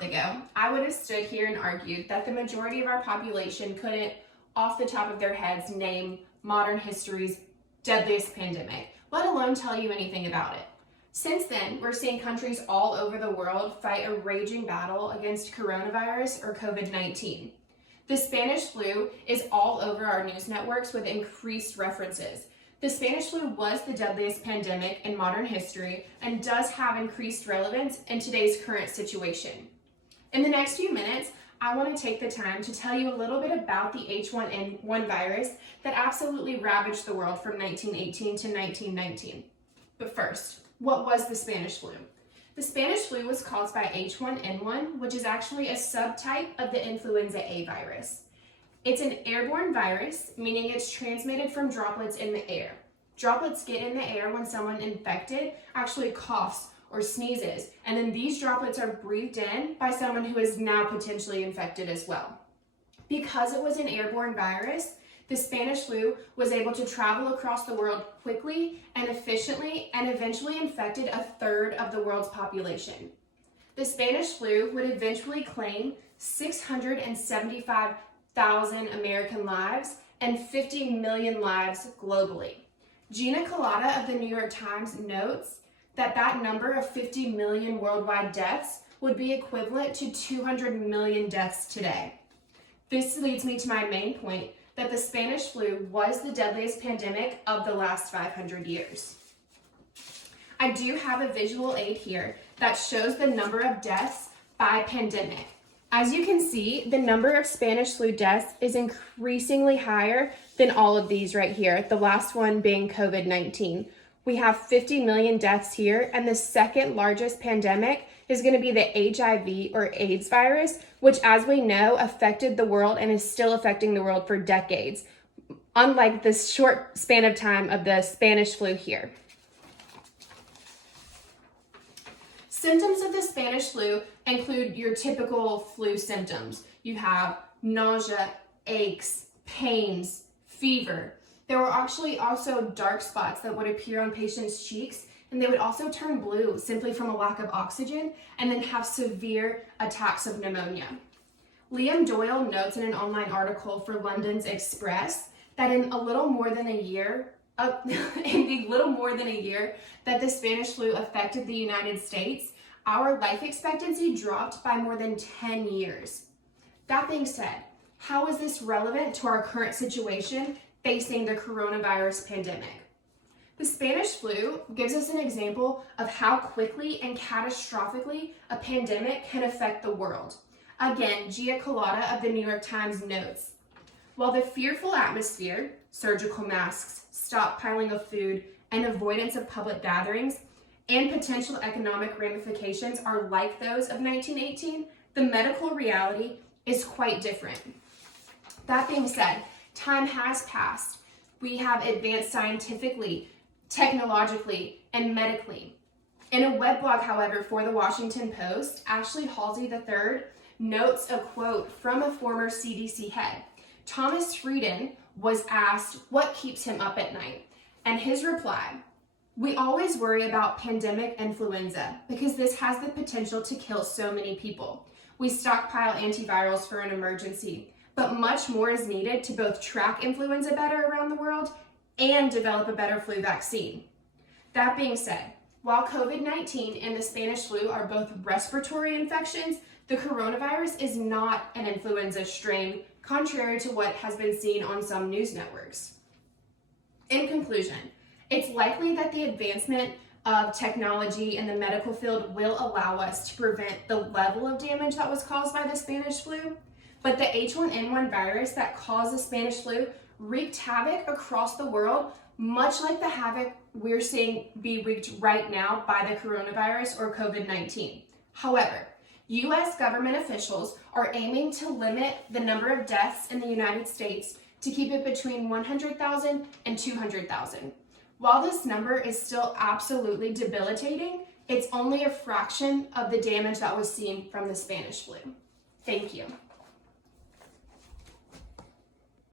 month ago, I would have stood here and argued that the majority of our population couldn't, off the top of their heads, name modern history's deadliest pandemic, let alone tell you anything about it. Since then, we're seeing countries all over the world fight a raging battle against coronavirus or COVID-19. The Spanish flu is all over our news networks with increased references. The Spanish flu was the deadliest pandemic in modern history and does have increased relevance in today's current situation. In the next few minutes, I want to take the time to tell you a little bit about the H1N1 virus that absolutely ravaged the world from 1918 to 1919. But first, what was the Spanish flu? The Spanish flu was caused by H1N1, which is actually a subtype of the influenza A virus. It's an airborne virus, meaning it's transmitted from droplets in the air. Droplets get in the air when someone infected actually coughs or sneezes, and then these droplets are breathed in by someone who is now potentially infected as well. Because it was an airborne virus, the Spanish flu was able to travel across the world quickly and efficiently and eventually infected a third of the world's population. The Spanish flu would eventually claim 675,000 American lives and 50 million lives globally. Gina Kolata of the New York Times notes that number of 50 million worldwide deaths would be equivalent to 200 million deaths today. This leads me to my main point, that the Spanish flu was the deadliest pandemic of the last 500 years. I do have a visual aid here that shows the number of deaths by pandemic. As you can see, the number of Spanish flu deaths is increasingly higher than all of these right here, the last one being COVID-19. We have 50 million deaths here, and the second largest pandemic is going to be the HIV or AIDS virus, which, as we know, affected the world and is still affecting the world for decades, unlike this short span of time of the Spanish flu here. Symptoms of the Spanish flu include your typical flu symptoms. You have nausea, aches, pains, fever. There were actually also dark spots that would appear on patients' cheeks, and they would also turn blue simply from a lack of oxygen and then have severe attacks of pneumonia. Liam Doyle notes in an online article for London's Express that in the little more than a year that the Spanish flu affected the United States, our life expectancy dropped by more than 10 years. That being said, how is this relevant to our current situation facing the coronavirus pandemic? The Spanish flu gives us an example of how quickly and catastrophically a pandemic can affect the world. Again, Gia Kolata of the New York Times notes, while the fearful atmosphere, surgical masks, stockpiling of food, and avoidance of public gatherings, and potential economic ramifications are like those of 1918, the medical reality is quite different. That being said, time has passed. We have advanced scientifically, technologically, and medically. In a web blog, however, for the Washington Post, Ashley Halsey III notes a quote from a former CDC head. Thomas Frieden was asked what keeps him up at night, and his reply, "We always worry about pandemic influenza because this has the potential to kill so many people. We stockpile antivirals for an emergency, but much more is needed to both track influenza better around the world and develop a better flu vaccine." That being said, while COVID-19 and the Spanish flu are both respiratory infections, the coronavirus is not an influenza strain, contrary to what has been seen on some news networks. In conclusion, it's likely that the advancement of technology in the medical field will allow us to prevent the level of damage that was caused by the Spanish flu, but the H1N1 virus that caused the Spanish flu wreaked havoc across the world, much like the havoc we're seeing be wreaked right now by the coronavirus or COVID-19. However, U.S. government officials are aiming to limit the number of deaths in the United States to keep it between 100,000 and 200,000. While this number is still absolutely debilitating, it's only a fraction of the damage that was seen from the Spanish flu. Thank you.